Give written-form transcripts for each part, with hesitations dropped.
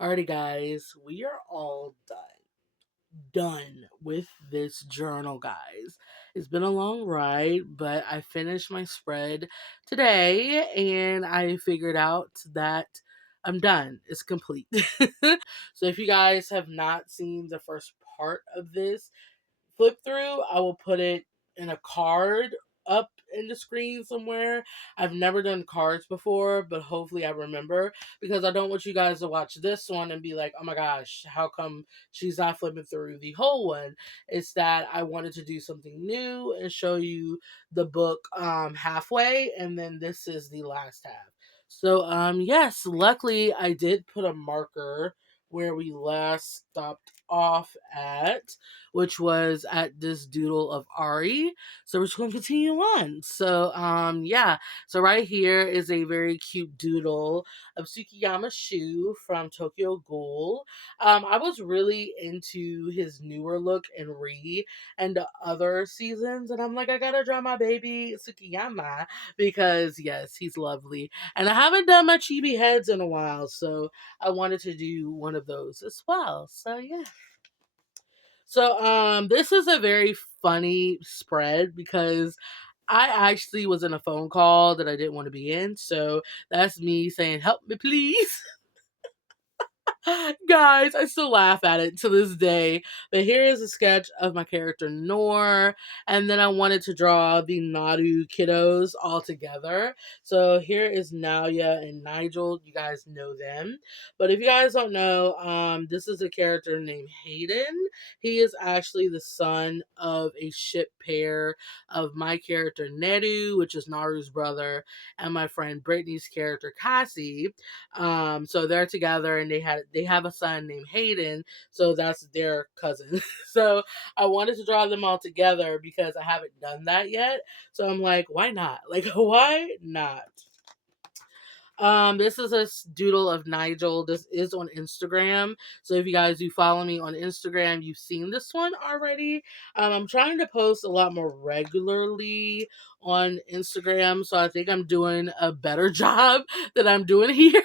Alrighty, guys, we are all done with this journal, guys. It's been a long ride, but I finished my spread today and I figured out that I'm done. It's complete. So, if you guys have not seen the first part of this, flip through, I will put it in a card up in the screen somewhere. I've never done cards before, but hopefully I remember because I don't want you guys to watch this one and be like, oh my gosh, how come she's not flipping through the whole one? It's that I wanted to do something new and show you the book halfway, and then this is the last half. So yes, luckily I did put a marker where we last stopped off at, which was at this doodle of Ari. So we're just going to continue on. So yeah, so right here is a very cute doodle of Tsukiyama Shu from Tokyo Ghoul. I was really into his newer look in Re and the other seasons, and I'm like, I gotta draw my baby Tsukiyama because yes, he's lovely. And I haven't done my chibi heads in a while, so I wanted to do one of those as well. So yeah. So this is a very funny spread because I actually was in a phone call that I didn't want to be in. So that's me saying, "Help me, please." Guys, I still laugh at it to this day. But here is a sketch of my character Nor, and then I wanted to draw the Naru kiddos all together. So here is Nalia and Nigel. You guys know them. But if you guys don't know, this is a character named Hayden. He is actually the son of a ship pair of my character Neru, which is Naru's brother, and my friend Brittany's character Cassie. So they're together and they have a son named Hayden, so that's their cousin. So I wanted to draw them all together because I haven't done that yet. So I'm like, why not? Like, why not? This is a doodle of Nigel. This is on Instagram. So if you guys do follow me on Instagram, you've seen this one already. I'm trying to post a lot more regularly on Instagram. So I think I'm doing a better job than I'm doing here.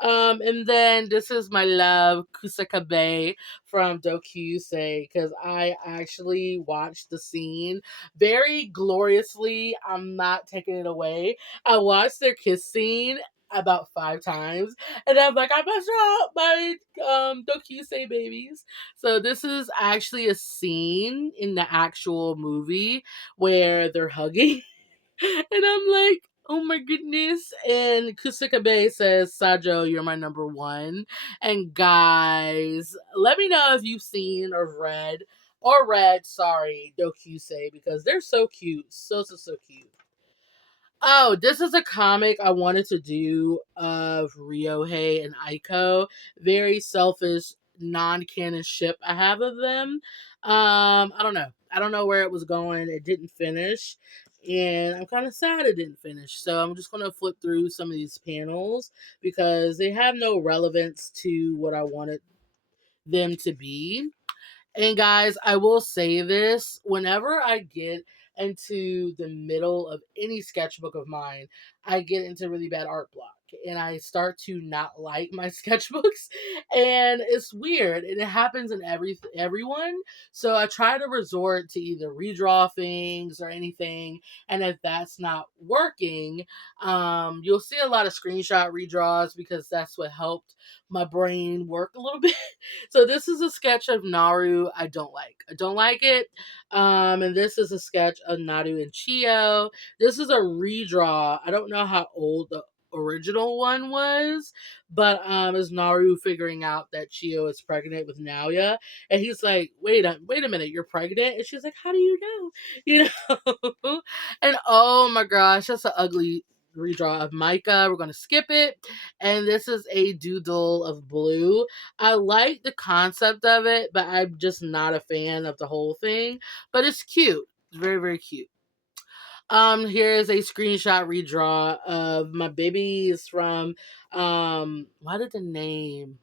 And then this is my love, Kusakabe from Dokyusei, because I actually watched the scene very gloriously. I'm not taking it away. I watched their kiss scene about 5 times, and I'm like, I must draw my Dokusei babies. So this is actually a scene in the actual movie where they're hugging, and I'm like, oh my goodness. And Kusakabe says, Sajo, you're my number one. And guys, let me know if you've seen or read, sorry, Dokusei, because they're so cute. So cute. Oh, this is a comic I wanted to do of Ryohei and Aiko. Very selfish, non-canon ship I have of them. I don't know. I don't know where it was going. It didn't finish. And I'm kind of sad it didn't finish. So I'm just going to flip through some of these panels because they have no relevance to what I wanted them to be. And guys, I will say this whenever I get into the middle of any sketchbook of mine, I get into really bad art block and I start to not like my sketchbooks, and it's weird and it happens in everyone. So I try to resort to either redraw things or anything, and if that's not working, you'll see a lot of screenshot redraws because that's what helped my brain work a little bit. So this is a sketch of Naru I don't like. I don't like it. And this is a sketch of Naru and Chio. This is a redraw. I don't know how old the original one was, but is Naru figuring out that Chio is pregnant with Naoya, and he's like, wait a minute, you're pregnant? And she's like, how do you know? You know? And oh my gosh, that's an ugly redraw of Micah. We're gonna skip it. And this is a doodle of Blue. I like the concept of it, but I'm just not a fan of the whole thing. But it's cute. It's very, very cute. Here is a screenshot redraw of my babies from what did the name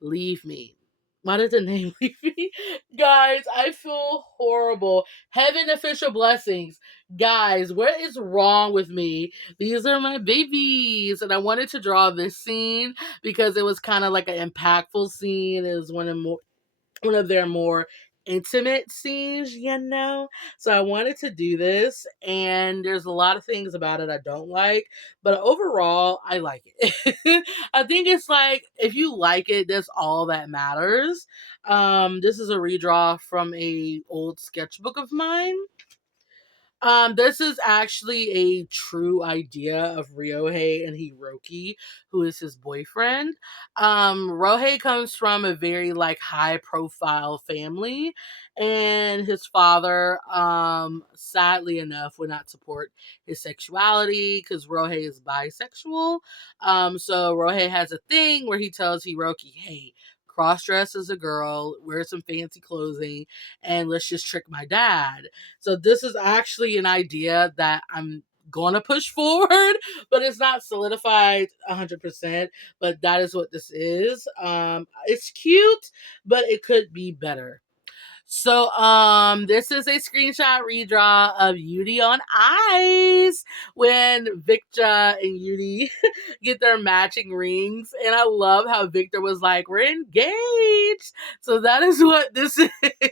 leave me? Why did the name leave me? Guys, I feel horrible. Heaven official blessings. Guys, what is wrong with me? These are my babies. And I wanted to draw this scene because it was kind of like an impactful scene. It was one of their more intimate scenes, you know? So I wanted to do this, and there's a lot of things about it I don't like, but overall, I like it. I think it's like, if you like it, that's all that matters. This is a redraw from a old sketchbook of mine. This is actually a true idea of Ryohei and Hiroki, who is his boyfriend. Ryohei comes from a very like high profile family, and his father, sadly enough, would not support his sexuality because Ryohei is bisexual. So Ryohei has a thing where he tells Hiroki, "Hey, cross dress as a girl, wear some fancy clothing, and let's just trick my dad." So this is actually an idea that I'm gonna push forward, but it's not solidified 100%. But that is what this is. It's cute, but it could be better. So, this is a screenshot redraw of Yuri on Ice when Victor and Yuri get their matching rings. And I love how Victor was like, "We're engaged." So that is what this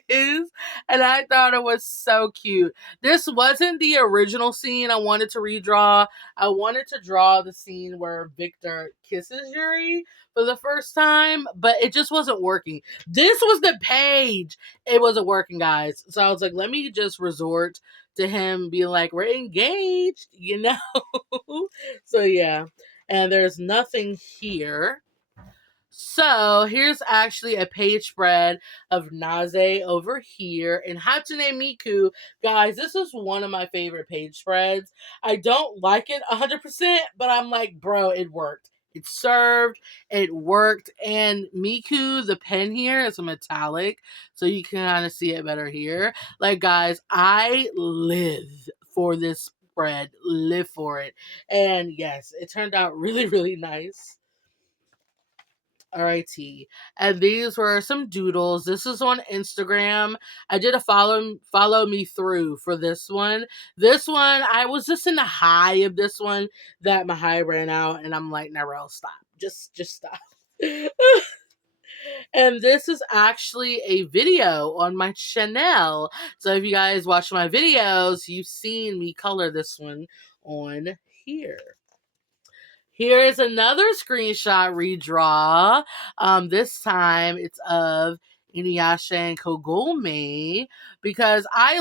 is. And I thought it was so cute. This wasn't the original scene I wanted to redraw. I wanted to draw the scene where Victor kisses Yuri for the first time, but it just wasn't working. This was the page. It wasn't working, guys. So I was like, let me just resort to him being like, "We're engaged," you know? So yeah. And there's nothing here. So here's actually a page spread of Naze over here and Hatsune Miku. Guys, this is one of my favorite page spreads. I don't like it 100%, but I'm like, bro, it worked. It served, it worked, and Miku, the pen here is a metallic, so you can kind of see it better here. Like, guys, I live for this spread, live for it. And yes, it turned out really, really nice. Alrighty. And these were some doodles. This is on Instagram. I did a follow me through for this one. This one, I was just in the high of this one that my high ran out, and I'm like, Narelle, stop. Just stop. And this is actually a video on my channel. So if you guys watch my videos, you've seen me color this one on here. Here is another screenshot redraw. This time it's of Inuyasha and Kogome because I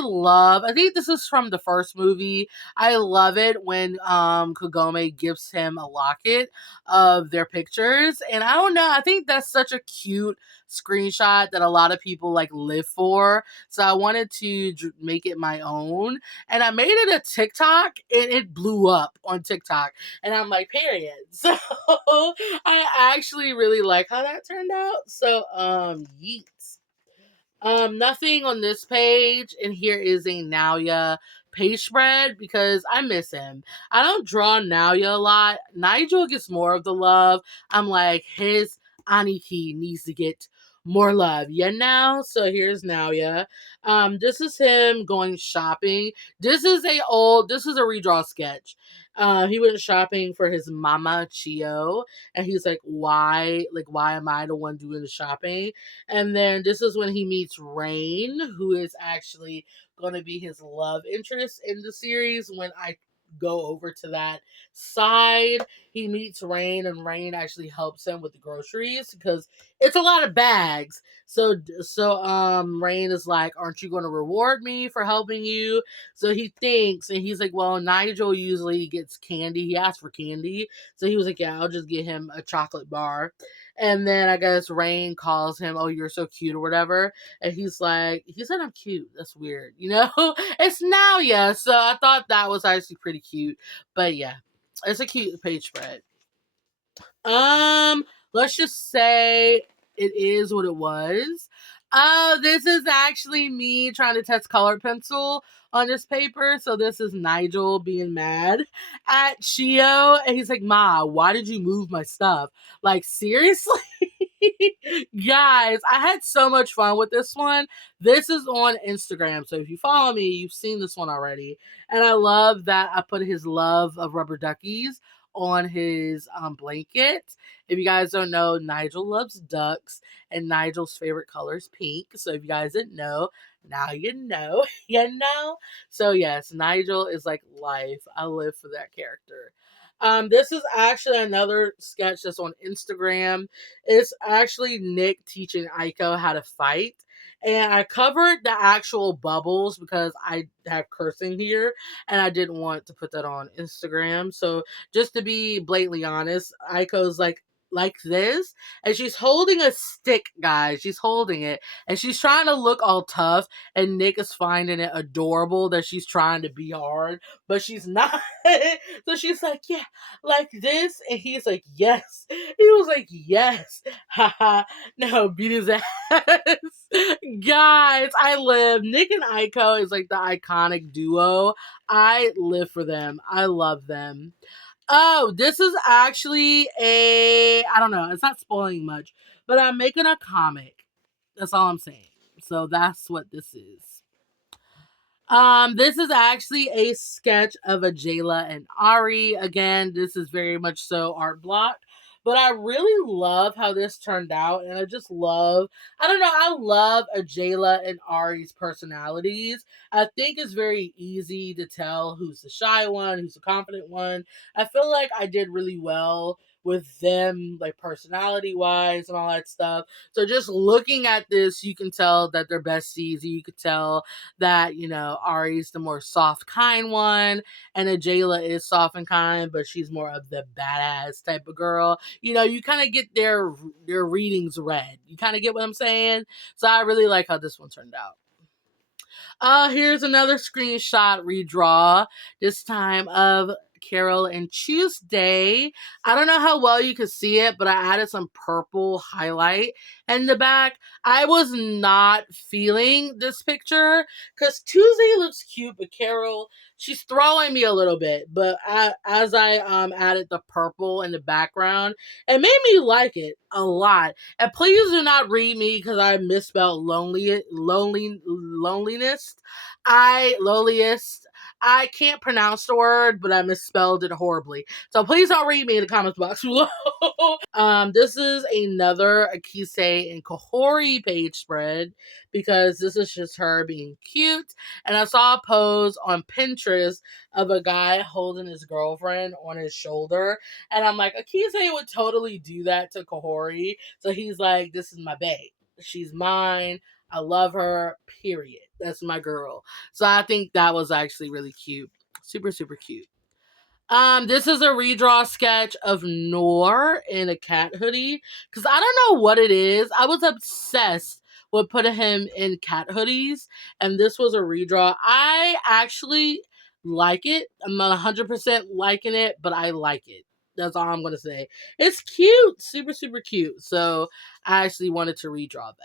think this is from the first movie. I love it when Kogome gives him a locket of their pictures. And I don't know, I think that's such a cute screenshot that a lot of people like live for. So I wanted to make it my own. And I made it a TikTok and it blew up on TikTok. And I'm like, period. So I actually really like how that turned out. So yeet. Nothing on this page, and here is a Naoya page spread because I miss him. I don't draw Naoya a lot. Nigel gets more of the love. I'm like, his Aniki needs to get more love. Yeah, now. So here's Naoya. This is him going shopping. This is a redraw sketch. He went shopping for his mama Chio, and he's like, why am I the one doing the shopping? And then this is when he meets Rain, who is actually going to be his love interest in the series. When I go over to that side, he meets Rain, and Rain actually helps him with the groceries because it's a lot of bags. So Rain is like, "Aren't you going to reward me for helping you?" So he thinks, and he's like, "Well, Nigel usually gets candy. He asked for candy." So he was like, "Yeah, I'll just get him a chocolate bar." And then I guess Rain calls him, "Oh, you're so cute," or whatever. And he's like, he said I'm cute. That's weird, you know? It's now, yeah. So I thought that was actually pretty cute. But yeah, it's a cute page spread. Um, let's just say it is what it was. Oh, this is actually me trying to test colored pencil on this paper. So this is Nigel being mad at Chio, and he's like, "Ma, why did you move my stuff? Like, seriously?" Guys, I had so much fun with this one. This is on Instagram, so if you follow me, you've seen this one already. And I love that I put his love of rubber duckies on his blanket. If you guys don't know, Nigel loves ducks, and Nigel's favorite color is pink. So if you guys didn't know, now you know. You know? So yes, Nigel is like life. I live for that character. This is actually another sketch that's on Instagram. It's actually Nick teaching Aiko how to fight. And I covered the actual bubbles because I have cursing here and I didn't want to put that on Instagram. So just to be blatantly honest, Aiko's like this, and she's holding a stick, guys. She's holding it and she's trying to look all tough, and Nick is finding it adorable that she's trying to be hard, but she's not. So she's like, yeah, like this, and he's like, yes. He was like, yes. Haha. No, beat his ass. Guys, I live. Nick and Aiko is like the iconic duo. I live for them. I love them. Oh, this is actually I don't know, it's not spoiling much, but I'm making a comic. That's all I'm saying. So that's what this is. This is actually a sketch of a Jayla and Ari. Again, this is very much so art block. But I really love how this turned out, and I just love, I don't know, I love a Jayla and Ari's personalities. I think it's very easy to tell who's the shy one, who's the confident one. I feel like I did really well with them, like personality wise and all that stuff. So just looking at this, you can tell that they're besties. You could tell that, Ari's the more soft, kind one, and Jayla is soft and kind, but she's more of the badass type of girl. You kind of get their readings read. You kind of get what I'm saying? So I really like how this one turned out. Here's another screenshot redraw, this time of Carol and Tuesday. I don't know how well you can see it, but I added some purple highlight in the back. I was not feeling this picture because Tuesday looks cute, but Carol, she's throwing me a little bit. But as I added the purple in the background, it made me like it a lot. And please do not read me because I misspelled loneliness. Lowliest. I can't pronounce the word, but I misspelled it horribly. So please don't read me in the comments box below. This is another Akise and Kahori page spread because this is just her being cute. And I saw a pose on Pinterest of a guy holding his girlfriend on his shoulder. And I'm like, Akise would totally do that to Kahori. So he's like, this is my babe. She's mine. I love her, period. That's my girl. So I think that was actually really cute. Super, super cute. This is a redraw sketch of Noor in a cat hoodie. Because I don't know what it is. I was obsessed with putting him in cat hoodies. And this was a redraw. I actually like it. I'm not 100% liking it, but I like it. That's all I'm going to say. It's cute. Super, super cute. So I actually wanted to redraw that.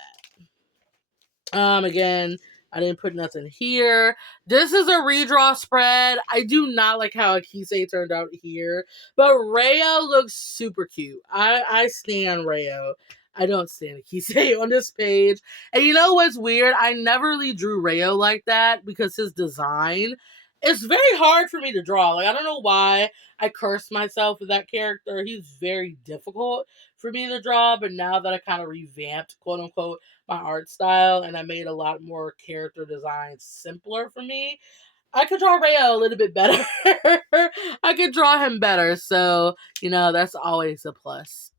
Again, I didn't put nothing here. This is a redraw spread. I do not like how Akise turned out here, but Rayo looks super cute. I stand Rayo. I don't stand Akise on this page. And you know what's weird? I never really drew Rayo like that because his design is very hard for me to draw. Like, I don't know why I cursed myself with that character. He's very difficult for me to draw, but now that I kind of revamped, quote unquote, my art style and I made a lot more character designs simpler for me, I could draw Rayo a little bit better. I could draw him better. So, that's always a plus.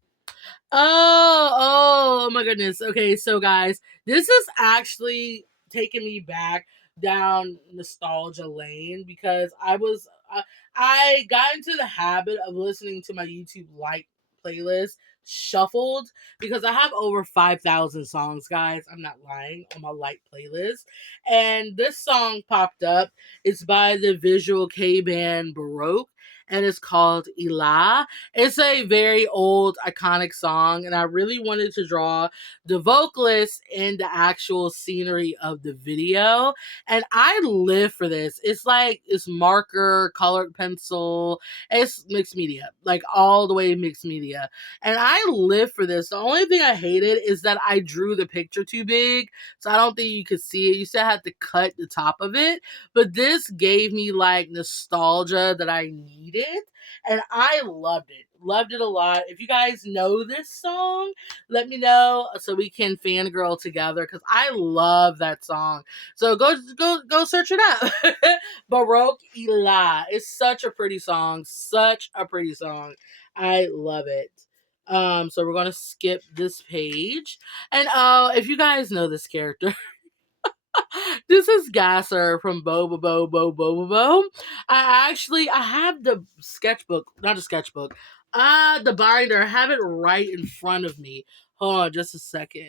Oh my goodness. Okay, so guys, this is actually taking me back down nostalgia lane because I got into the habit of listening to my YouTube like playlist shuffled because I have over 5,000 songs, guys. I'm not lying, on my like playlist. And this song popped up. It's by the visual K band Baroque. and it's called Ila. It's a very old, iconic song, and I really wanted to draw the vocalist and the actual scenery of the video. And I live for this. It's like it's marker, colored pencil, it's mixed media, like all the way mixed media. And I live for this. The only thing I hated is that I drew the picture too big, so I don't think you could see it. You still have to cut the top of it. But this gave me like nostalgia that I needed, and I loved it. Loved it a lot. If you guys know this song, let me know so we can fangirl together because I love that song. So go search it up. Baroque Ila. It's such a pretty song. Such a pretty song. I love it. So we're gonna skip this page. And if you guys know this character, this is Gasser from Boba Bo Bo Boba Bo. I have the sketchbook, not the sketchbook. The binder. I have it right in front of me. Hold on just a second.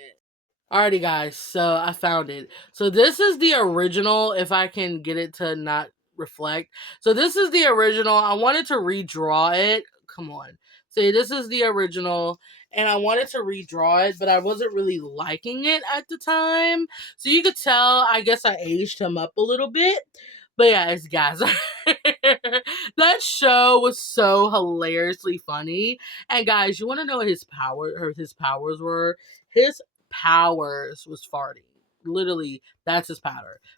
Alrighty, guys. So I found it. So this is the original. If I can get it to not reflect. So this is the original. I wanted to redraw it. Come on. See, this is the original, and I wanted to redraw it, but I wasn't really liking it at the time. So you could tell. I guess I aged him up a little bit. But yeah, it's guys. That show was so hilariously funny. And guys, you want to know what his powers were? His powers was farting. Literally, that's his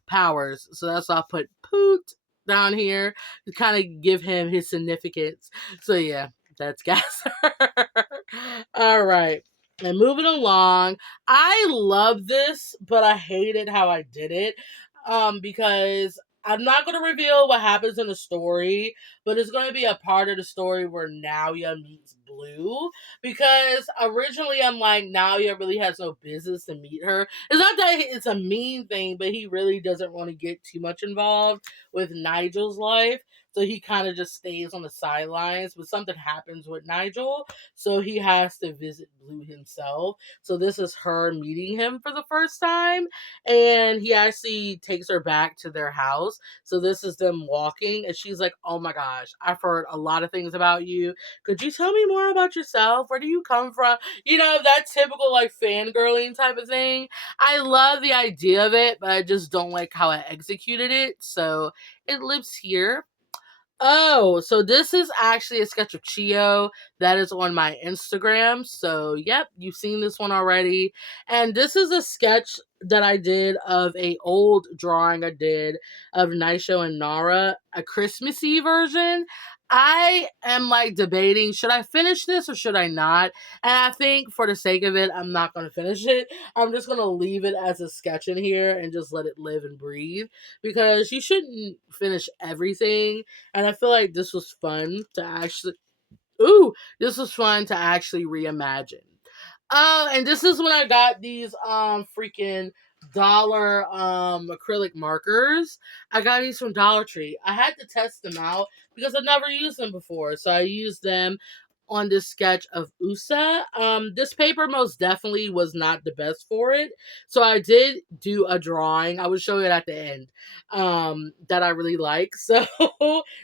powers. So that's why I put poot down here to kind of give him his significance. So yeah, that's Gasser. All right. And moving along, I love this, but I hated how I did it. Because I'm not going to reveal what happens in the story, but it's going to be a part of the story where Naoya meets Blue. Because originally I'm like, Naoya really has no business to meet her. It's not that it's a mean thing, but he really doesn't want to get too much involved with Nigel's life. So he kind of just stays on the sidelines. But something happens with Nigel, so he has to visit Blue himself. So this is her meeting him for the first time, and he actually takes her back to their house. So this is them walking, and she's like, "Oh my gosh, I've heard a lot of things about you. Could you tell me more about yourself? Where do you come from?" You know, that typical like fangirling type of thing. I love the idea of it, but I just don't like how I executed it. So it lives here. Oh, so this is actually a sketch of Chio that is on my Instagram. So, yep, you've seen this one already. And this is a sketch that I did of a old drawing I did of Naisho and Nara, a Christmassy version. I am like debating, should I finish this or should I not? And I think for the sake of it, I'm not going to finish it. I'm just going to leave it as a sketch in here and just let it live and breathe, because you shouldn't finish everything. And I feel like this was fun to actually this was fun to actually reimagine. And this is when I got these freaking dollar acrylic markers. I got these from Dollar Tree. I had to test them out because I've never used them before. So I used them on this sketch of Usa. This paper most definitely was not the best for it. So I did do a drawing. I would show it at the end. That I really like. So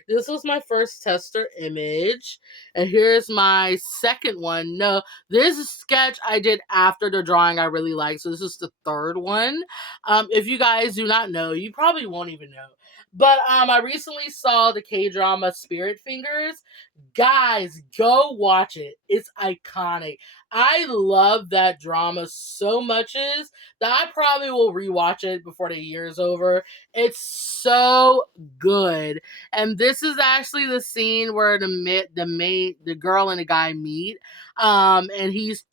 this was my first tester image. And here's my second one. No, this is a sketch I did after the drawing I really like. So this is the third one. If you guys do not know, you probably won't even know. But I recently saw the K-drama Spirit Fingers. Guys, go watch it. It's iconic. I love that drama so much is that I probably will rewatch it before the year is over. It's so good. And this is actually the scene where the girl and the guy meet. And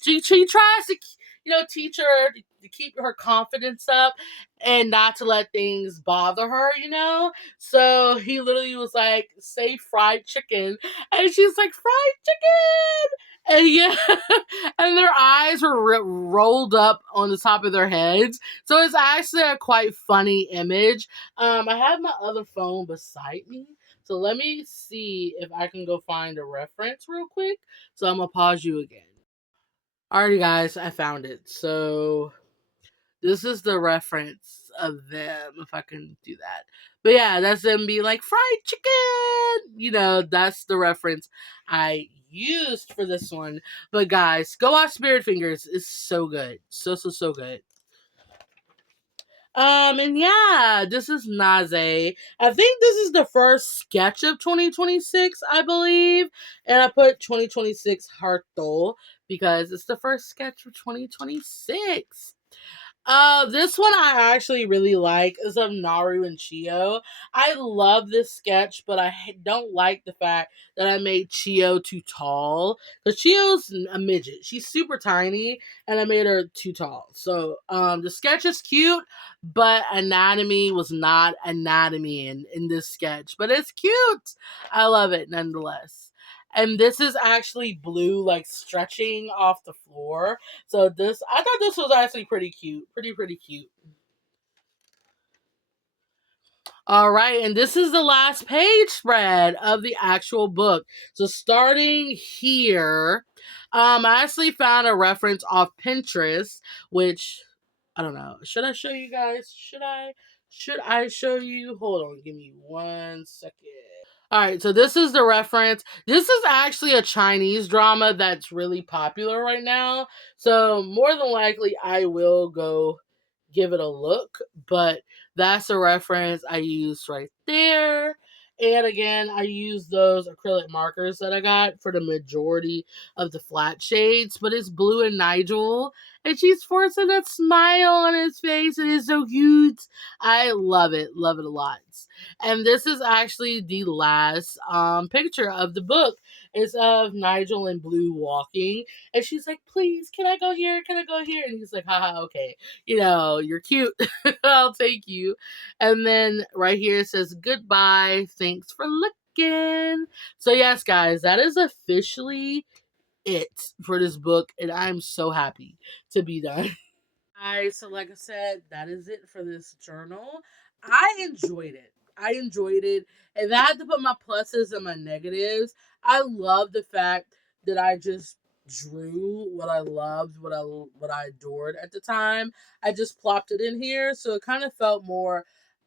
she tries to teach her to keep her confidence up and not to let things bother her. So he literally was like, say fried chicken, and she's like, fried chicken. And yeah, and their eyes were rolled up on the top of their heads. So it's actually a quite funny image. I have my other phone beside me. So let me see if I can go find a reference real quick. So I'm going to pause you again. Alrighty, guys, I found it. So this is the reference. of them, if I can do that. But yeah, that's them being like, fried chicken! You know, that's the reference I used for this one. But guys, go watch Spirit Fingers. It's so good. So good. And yeah, this is Naze. I think this is the first sketch of 2026, I believe. And I put 2026 Harto because it's the first sketch for 2026. This one I actually really like is of Naru and Chio. I love this sketch, but I don't like the fact that I made Chio too tall. Because Chio's a midget. She's super tiny, and I made her too tall. So, the sketch is cute, but anatomy was not anatomy in this sketch. But it's cute. I love it nonetheless. And this is actually blue, like stretching off the floor. So this, I thought this was actually pretty cute. Pretty cute. All right, and this is the last page spread of the actual book. So starting here, I actually found a reference off Pinterest, which I don't know. Should I show you guys? Should I show you? Hold on, give me 1 second. All right, so this is the reference. This is actually a Chinese drama that's really popular right now. So more than likely, I will go give it a look. But that's a reference I used right there. And again, I used those acrylic markers that I got for the majority of the flat shades. But it's Blue and Nigel. And she's forcing that smile on his face. It is so cute. I love it. Love it a lot. And this is actually the last picture of the book. It's of Nigel and Blue walking. And she's like, please, can I go here? Can I go here? And he's like, haha, okay. You know, you're cute. I'll take you. And then right here it says, goodbye. Thanks for looking. So, yes, guys, that is officially it for this book. And I'm so happy to be done. Alright, so like I said, that is it for this journal. I enjoyed it. I enjoyed it. If I had to put my pluses and my negatives, I love the fact that I just drew what I loved, what I adored at the time. I just plopped it in here, so it kind of felt more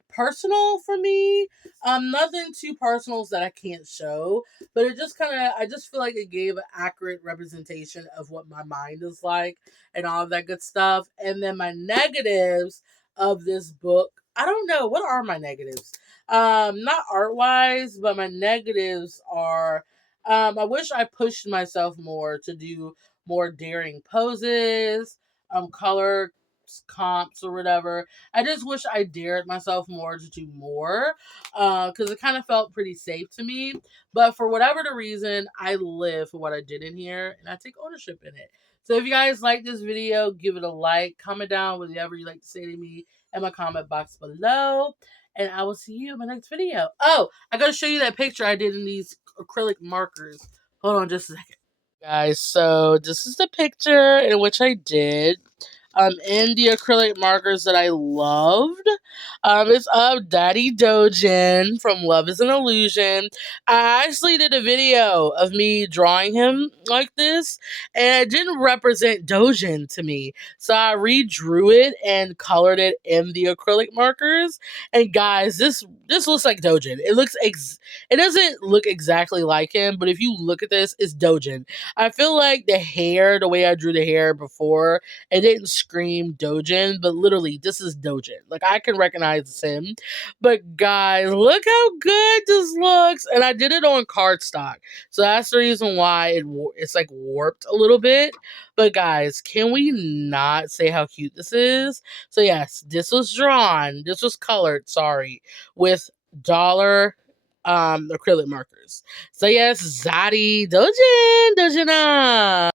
personal for me. Nothing too personal that I can't show, but it just kind of, I just feel like it gave an accurate representation of what my mind is like and all of that good stuff. And then my negatives of this book, I don't know, what are my negatives? Not art wise, but my negatives are, I wish I pushed myself more to do more daring poses, color comps or whatever. I just wish I dared myself more to do more, because it kind of felt pretty safe to me. But for whatever the reason, I live for what I did in here, and I take ownership in it. So if you guys like this video, give it a like, comment down whatever you like to say to me in my comment box below, and I will see you in my next video. Oh, I gotta show you that picture I did in these acrylic markers. Hold on just a second. Guys, so this is the picture in which I did in the acrylic markers that I loved. It's of Daddy Dojin from Love is an Illusion. I actually did a video of me drawing him like this, and it didn't represent Dojin to me. So I redrew it and colored it in the acrylic markers. And guys, this looks like Dojin. It doesn't look exactly like him, but if you look at this, it's Dojin. I feel like the hair, the way I drew the hair before, it didn't scream Dojin, but literally, this is Dojin. Like, I can recognize him. But guys, look how good this looks. And I did it on cardstock. So that's the reason why it's like warped a little bit. But guys, can we not say how cute this is? So yes, this was drawn. This was colored, sorry, with dollar acrylic markers. So yes, Zadi Dojin, Dojina.